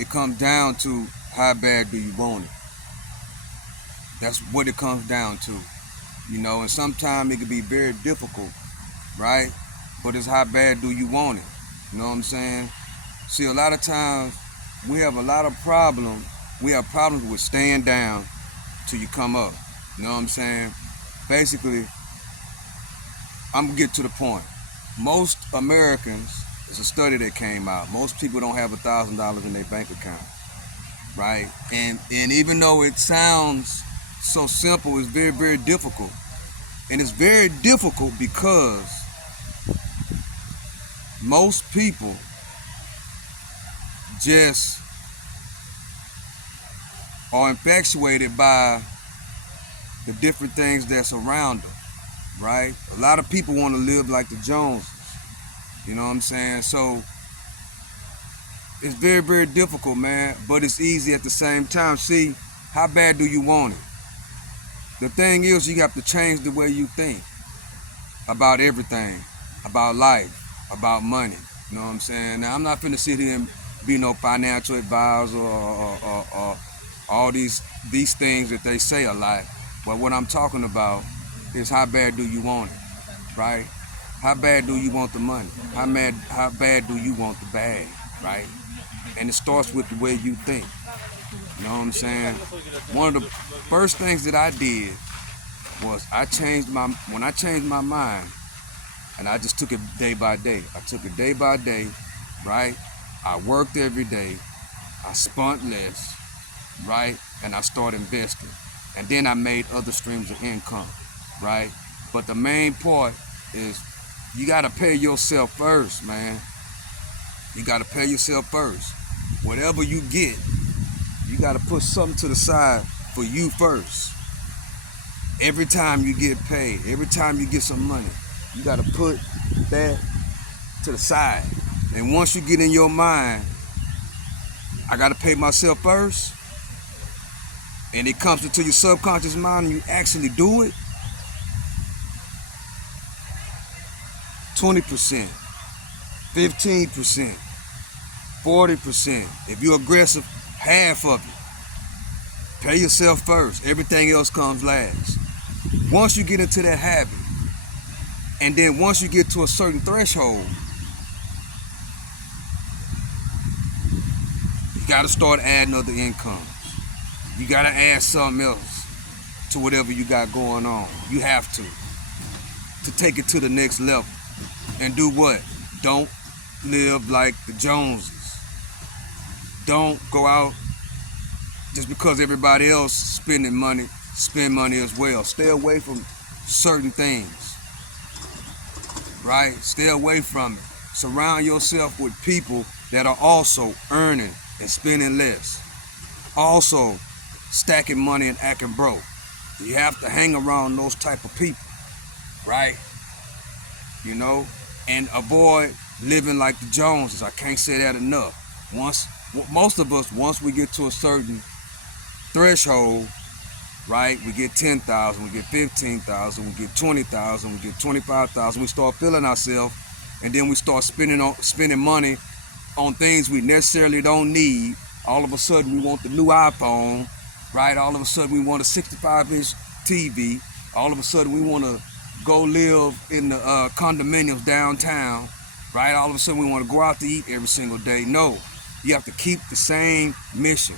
it comes down to how bad do you want it. That's what it comes down to, and sometimes it can be very difficult, right? But it's how bad do you want it? You know what I'm saying? See, a lot of times we have a lot of problems. We have problems with staying down till you come up. You know what I'm saying? Basically, I'm gonna get to the point. Most Americans, it's a study that came out. Most people don't have $1,000 in their bank account, right? And even though it sounds so simple, it's very, very difficult. And it's very difficult because most people just are infatuated by the different things that's around them, right? A lot of people want to live like the Joneses, you know what I'm saying? So it's very, very difficult, man, but it's easy at the same time. See, how bad do you want it? The thing is, you have to change the way you think about everything, about life, about money. You know what I'm saying? Now, I'm not finna sit here and be no financial advisor or all these things that they say a lot. But what I'm talking about is how bad do you want it, right? How bad do you want the money? How bad do you want the bag, right? And it starts with the way you think. You know what I'm saying? One of the first things that I did was when I changed my mind, and I just took it day by day. I took it day by day, right? I worked every day. I spent less, right? And I started investing. And then I made other streams of income, right? But the main part is you gotta pay yourself first, man. You gotta pay yourself first. Whatever you get, you gotta put something to the side for you first. Every time you get paid, every time you get some money, you gotta put that to the side. And once you get in your mind, I gotta pay myself first, and it comes into your subconscious mind and you actually do it, 20%, 15%, 40%. If you're aggressive, half of it. Pay yourself first. Everything else comes last. Once you get into that habit, and then once you get to a certain threshold, you gotta start adding other incomes. You gotta add something else to whatever you got going on. You have to take it to the next level. And do what? Don't live like the Joneses. Don't go out just because everybody else spend money as well. Stay away from certain things, right? Stay away from it. Surround yourself with people that are also earning and spending less. Also stacking money and acting broke. You have to hang around those type of people, right? And avoid living like the Joneses. I can't say that enough. Most of us, once we get to a certain threshold, right? We get 10,000, we get 15,000, we get 20,000, we get 25,000. We start feeling ourselves, and then we start spending money on things we necessarily don't need. All of a sudden, we want the new iPhone, right? All of a sudden, we want a 65-inch TV. All of a sudden, we want to go live in the condominiums downtown, right? All of a sudden, we want to go out to eat every single day. No, you have to keep the same mission,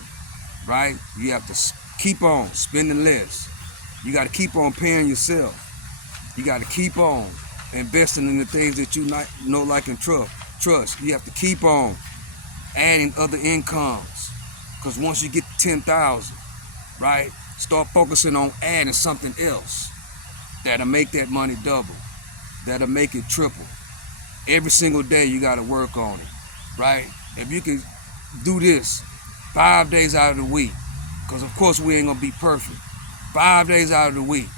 right? You have to keep on spending less. You got to keep on paying yourself. You got to keep on investing in the things that you know, like, and trust. You have to keep on adding other incomes, because once you get to 10,000, right, start focusing on adding something else that'll make that money double, that'll make it triple. Every single day you got to work on it, right? If you can do this 5 days out of the week, because of course we ain't gonna be perfect. 5 days out of the week,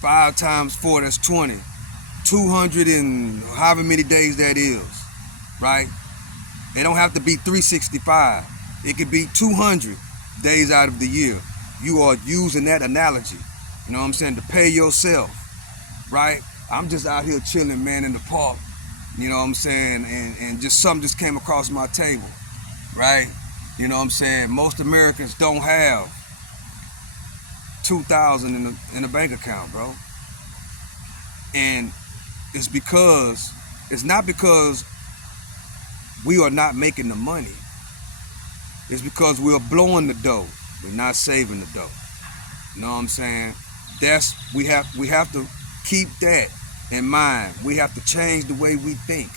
5 times 4, that's 20. 200 and however many days that is, right? It don't have to be 365. It could be 200 days out of the year. You are using that analogy, you know what I'm saying, to pay yourself, right? I'm just out here chilling, man, in the park, You know what I'm saying? And just something just came across my table, right? You know what I'm saying? Most Americans don't have 2,000 in a bank account, bro. And it's not because we are not making the money. It's because we're blowing the dough. We're not saving the dough. You know what I'm saying? We have to keep that in mind. We have to change the way we think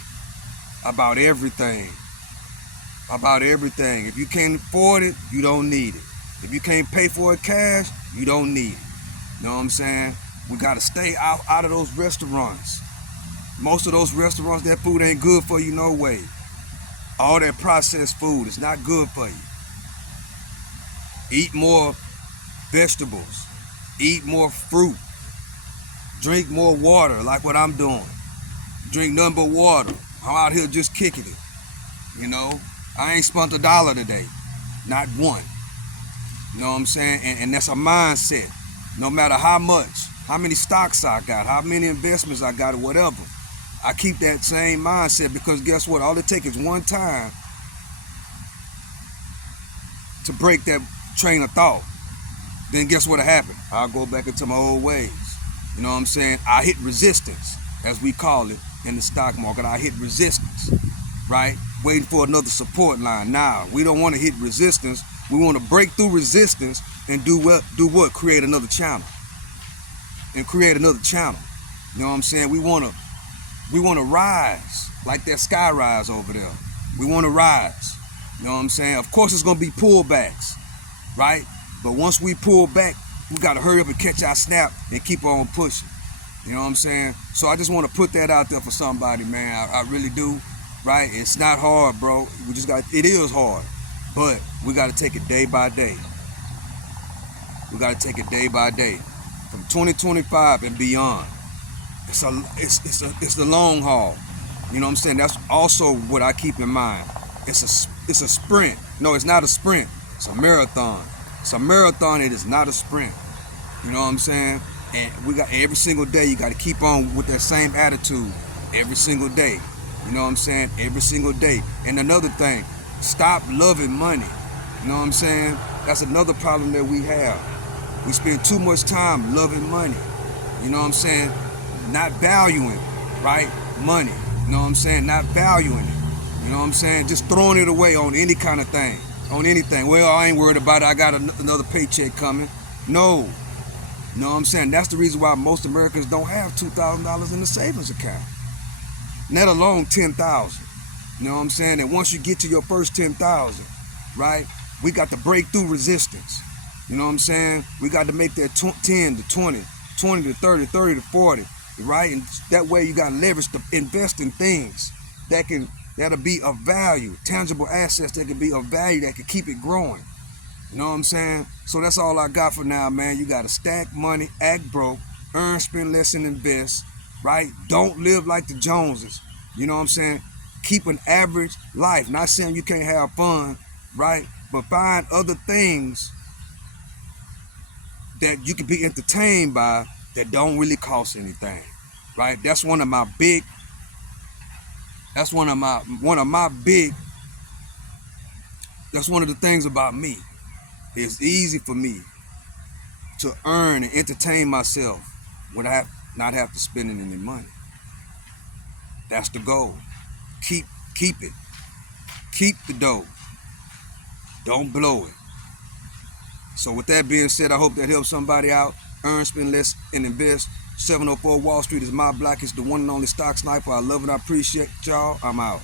about everything. About everything. If you can't afford it, you don't need it. If you can't pay for it cash, you don't need it. You know what I'm saying? We gotta stay out of those restaurants. Most of those restaurants, that food ain't good for you no way. All that processed food is not good for you. Eat more vegetables. Eat more fruit. Drink more water, like what I'm doing. Drink nothing but water. I'm out here just kicking it. You know, I ain't spent $1 today. Not one. You know what I'm saying? And that's a mindset. No matter how much, how many stocks I got, how many investments I got, or whatever, I keep that same mindset, because guess what? All it takes is one time to break that train of thought. Then guess what'll happen? I'll go back into my old ways. You know what I'm saying? I hit resistance, as we call it in the stock market. I hit resistance, right? Waiting for another support line. Now, we don't want to hit resistance. We want to break through resistance and do what? Create another channel. And create another channel. You know what I'm saying? We want to rise, like that sky rise over there. We want to rise. You know what I'm saying? Of course, it's going to be pullbacks, right? But once we pull back, we got to hurry up and catch our snap and keep on pushing. You know what I'm saying? So I just want to put that out there for somebody, man. I really do, right? It's not hard, bro. It is hard, but we got to take it day by day. We got to take it day by day. From 2025 and beyond. It's the long haul. You know what I'm saying? That's also what I keep in mind. It's a sprint. No, it's not a sprint. It's a marathon. It's a marathon. It is not a sprint. You know what I'm saying? And we got every single day. You got to keep on with that same attitude every single day. You know what I'm saying? Every single day. And another thing, stop loving money. You know what I'm saying? That's another problem that we have. We spend too much time loving money. You know what I'm saying? Not valuing, right? Money. You know what I'm saying? Not valuing it. You know what I'm saying? Just throwing it away on any kind of thing. On anything. Well, I ain't worried about it. I got another paycheck coming. No. You know what I'm saying? That's the reason why most Americans don't have $2,000 in the savings account. Let alone $10,000. You know what I'm saying? And once you get to your first $10,000, right? We got to break through resistance. You know what I'm saying? We got to make that 10 to 20, 20 to 30, 30 to 40, right? And that way you got leverage to invest in things that'll be of value, tangible assets that can be of value, that can keep it growing. You know what I'm saying? So that's all I got for now, man. You got to stack money, act broke, earn, spend less, and invest, right? Don't live like the Joneses. You know what I'm saying? Keep an average life. Not saying you can't have fun, right? But find other things that you can be entertained by that don't really cost anything, right? That's one of the things about me. It's easy for me to earn and entertain myself without not have to spend any money. That's the goal. Keep it. Keep the dough. Don't blow it. So with that being said, I hope that helps somebody out. Earn, spend less, and invest. 704 Wall Street is my block. It's the one and only Stock Sniper. I love and I appreciate y'all. I'm out.